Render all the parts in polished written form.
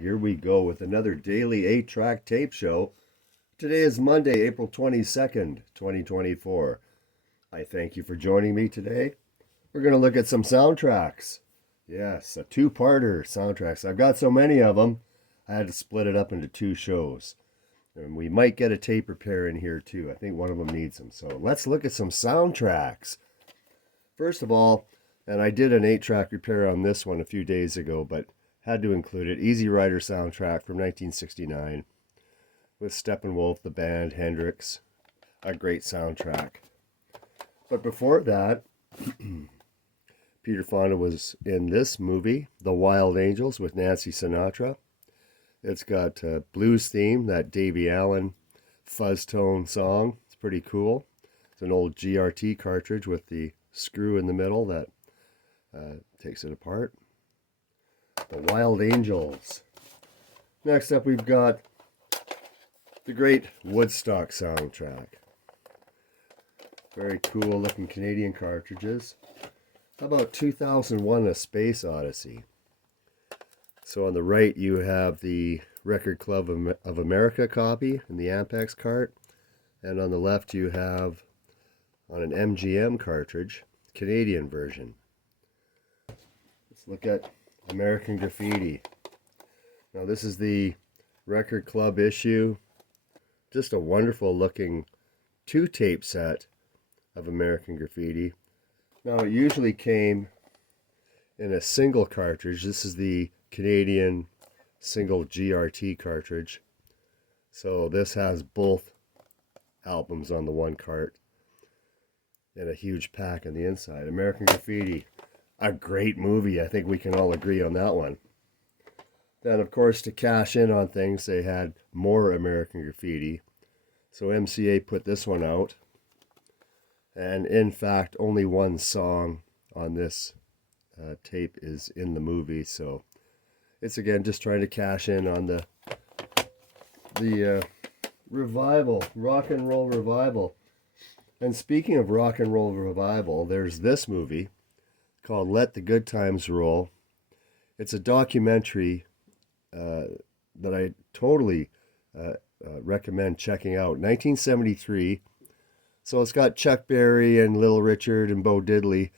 Here we go with another daily 8-track tape show. Today is Monday, April 22nd, 2024. I thank you for joining me today. We're going to look at some soundtracks. Yes, a two-parter soundtracks. I've got so many of them, I had to split it up into two shows. And we might get a tape repair in here too. I think one of them needs them. So let's look at some soundtracks. First of all, and I did an 8-track repair on this one a few days ago, but had to include it. Easy Rider soundtrack from 1969 with Steppenwolf, the band, Hendrix. A great soundtrack. But before that, Peter Fonda was in this movie, The Wild Angels, with Nancy Sinatra. It's got a blues theme, that Davy Allen fuzz tone song. It's pretty cool. It's an old GRT cartridge with the screw in the middle that takes it apart. The Wild Angels. Next up, we've got the great Woodstock soundtrack. Very cool looking Canadian cartridges. How about 2001: A Space Odyssey? So on the right you have the Record Club of America copy in the Ampex cart, and on the left you have, on an MGM cartridge, Canadian version. Let's look at American Graffiti. Now this is the Record Club issue. Just a wonderful looking 2-tape set of American Graffiti. Now it usually came in a single cartridge. This is the Canadian single GRT cartridge. So this has both albums on the one cart and a huge pack on the inside. American Graffiti, a great movie. I think we can all agree on that one. Then, of course, to cash in on things, they had more American Graffiti. So MCA put this one out. And in fact, only one song on this tape is in the movie. So it's, again, just trying to cash in on the revival, rock and roll revival. And speaking of rock and roll revival, there's this movie called Let the Good Times Roll. It's a documentary that I totally recommend checking out. 1973. So it's got Chuck Berry and Little Richard and Bo Diddley.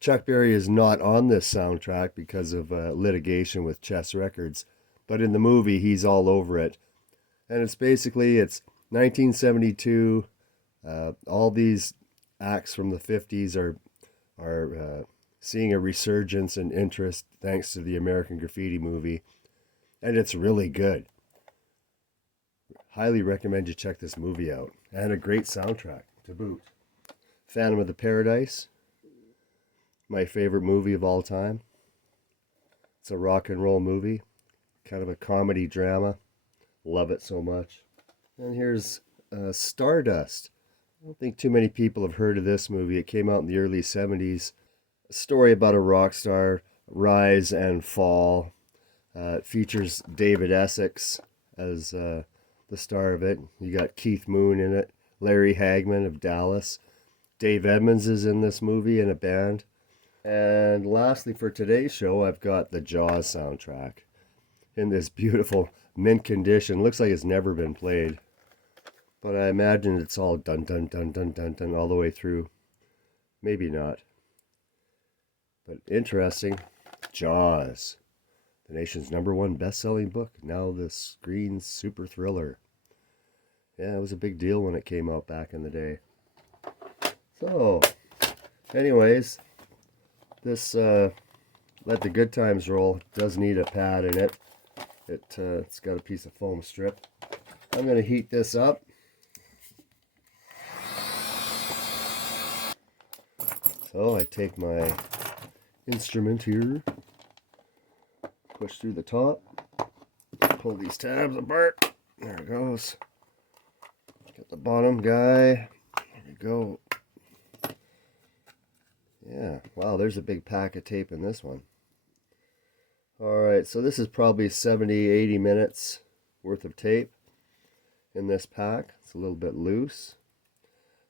Chuck Berry is not on this soundtrack because of litigation with Chess Records. But in the movie, he's all over it. And it's 1972. All these acts from the 50s are seeing a resurgence in interest thanks to the American Graffiti movie. And it's really good. Highly recommend you check this movie out. And a great soundtrack to boot. Phantom of the Paradise. My favorite movie of all time. It's a rock and roll movie. Kind of a comedy drama. Love it so much. And here's Stardust. I don't think too many people have heard of this movie. It came out in the early 70s. A story about a rock star rise and fall. It features David Essex as the star of it. You got Keith Moon in it. Larry Hagman of Dallas. Dave Edmunds is in this movie in a band. And lastly, for today's show, I've got the Jaws soundtrack in this beautiful mint condition. Looks like it's never been played. But I imagine it's all dun dun dun dun dun dun all the way through. Maybe not. But interesting. Jaws. The nation's #1 best-selling book. Now the screen super thriller. Yeah, it was a big deal when it came out back in the day. So, anyways, this Let the Good Times Roll does need a pad in it. It's got a piece of foam strip. I'm going to heat this up. So I take my instrument here, push through the top, pull these tabs apart. There it goes. Get the bottom guy. There we go. Yeah, wow, there's a big pack of tape in this one. Alright, so this is probably 70, 80 minutes worth of tape in this pack. It's a little bit loose.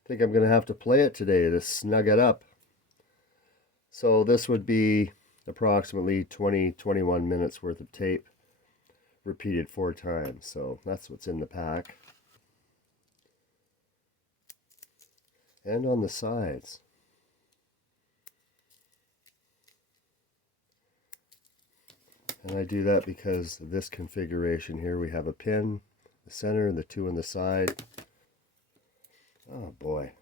I think I'm going to have to play it today to snug it up. So this would be approximately 20, 21 minutes worth of tape. repeated 4 times. So that's what's in the pack. And on the sides. And I do that because of this configuration here. We have a pin in the center and the 2 on the side. Oh boy,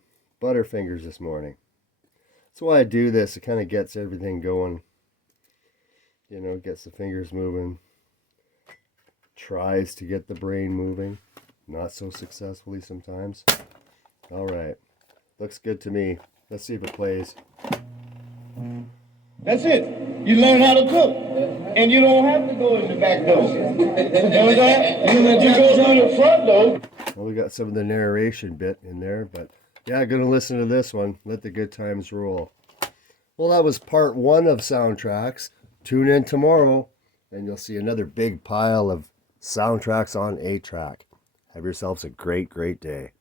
Butterfingers this morning. That's why I do this. It kind of gets everything going. You know, gets the fingers moving. Tries to get the brain moving. Not so successfully sometimes. Alright. Looks good to me. Let's see if it plays. That's it. You learn how to cook. And you don't have to go in the back door. You know that? You go through the front door. Well, we got some of the narration bit in there, but yeah, gonna listen to this one. Let the good times roll. Well, that was part 1 of Soundtracks. Tune in tomorrow, and you'll see another big pile of soundtracks on 8-track. Have yourselves a great, great day.